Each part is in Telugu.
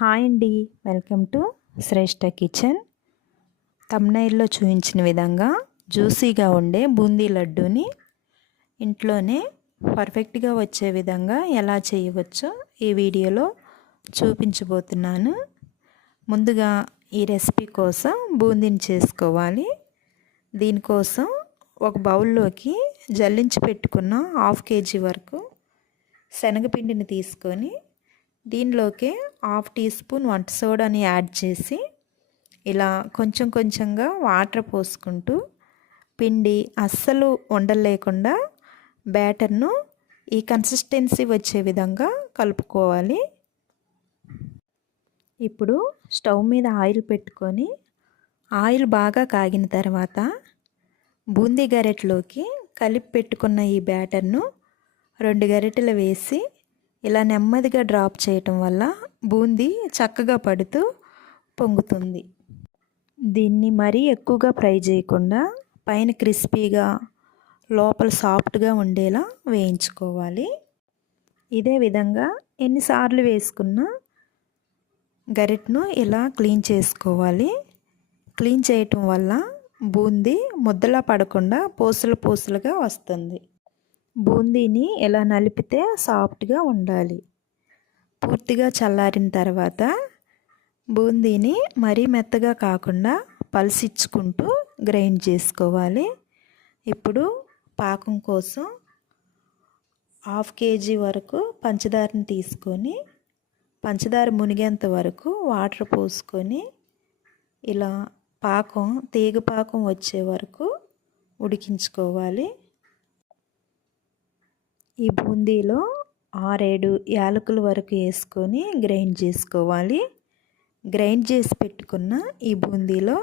హాయ్ అండి. Welcome to Shreshtha kitchen. తమ్నైల్లో చూపించిన విధంగా జ్యూసీగా ఉండే బూందీ లడ్డూని ఇంట్లోనే పర్ఫెక్ట్గా వచ్చే విధంగా ఎలా చేయవచ్చో ఈ వీడియోలో చూపించబోతున్నాను. ముందుగా ఈ రెసిపీ కోసం బూందీని చేసుకోవాలి. దీనికోసం ఒక బౌల్లోకి జల్లించి పెట్టుకున్న హాఫ్ కేజీ వరకు శనగపిండిని తీసుకొని దీనిలోకి హాఫ్ టీ స్పూన్ వంట సోడాని యాడ్ చేసి ఇలా కొంచెం కొంచెంగా వాటర్ పోసుకుంటూ పిండి అస్సలు ఉండలేకుండా బ్యాటర్ను ఈ కన్సిస్టెన్సీ వచ్చే విధంగా కలుపుకోవాలి. ఇప్పుడు స్టవ్ మీద ఆయిల్ పెట్టుకొని ఆయిల్ బాగా కాగిన తర్వాత బూందీ గరెట్లోకి కలిపి పెట్టుకున్న ఈ బ్యాటర్ను రెండు గరిటెలు వేసి ఇలా నెమ్మదిగా డ్రాప్ చేయటం వల్ల బూందీ చక్కగా పడుతూ పొంగుతుంది. దీన్ని మరీ ఎక్కువగా ఫ్రై చేయకుండా పైన క్రిస్పీగా లోపల సాఫ్ట్గా ఉండేలా వేయించుకోవాలి. ఇదే విధంగా ఎన్నిసార్లు వేసుకున్నా గరిటను ఇలా క్లీన్ చేసుకోవాలి. క్లీన్ చేయటం వల్ల బూందీ ముద్దలా పడకుండా పూసలు పూసలుగా వస్తుంది. బూందీని ఎలా నలిపితే సాఫ్ట్గా ఉండాలి. పూర్తిగా చల్లారిన తర్వాత బూందీని మరీ మెత్తగా కాకుండా పల్సిచ్చుకుంటూ గ్రైండ్ చేసుకోవాలి. ఇప్పుడు పాకం కోసం హాఫ్ కేజీ వరకు పంచదారని తీసుకొని పంచదార మునిగేంత వరకు వాటర్ పోసుకొని ఇలా పాకం తీగ పాకం వచ్చే వరకు ఉడికించుకోవాలి. ఈ బూందీలో ఆరేడు యాలకుల వరకు వేసుకొని గ్రైండ్ చేసుకోవాలి. గ్రైండ్ చేసి పెట్టుకున్న ఈ బూందీలో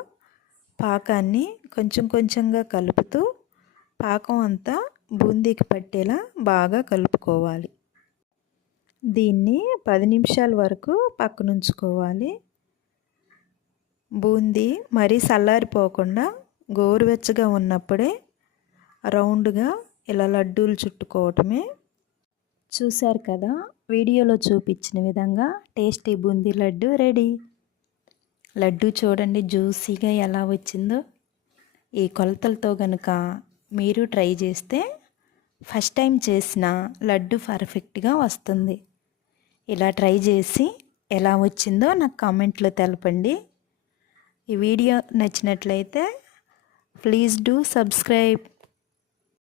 పాకాన్ని కొంచెం కొంచెంగా కలుపుతూ పాకం అంతా బూందీకి పట్టేలా బాగా కలుపుకోవాలి. దీన్ని పది నిమిషాల వరకు పక్కనుంచుకోవాలి. బూందీ మరీ చల్లారిపోకుండా గోరువెచ్చగా ఉన్నప్పుడే రౌండ్గా ఇలా లడ్డూలు చుట్టుకోవటమే చూశారు కదా? వీడియోలో చూపించిన విధంగా టేస్టీ బూందీ లడ్డు రెడీ. లడ్డు చూడండి జ్యూసీగా ఎలా వచ్చిందో. ఈ కొలతలతో కనుక మీరు ట్రై చేస్తే ఫస్ట్ టైం చేసిన లడ్డు పర్ఫెక్ట్గా వస్తుంది. ఇలా ట్రై చేసి ఎలా వచ్చిందో నాకు కామెంట్లో తెలపండి. ఈ వీడియో నచ్చినట్లయితే ప్లీజ్ డూ సబ్స్క్రైబ్.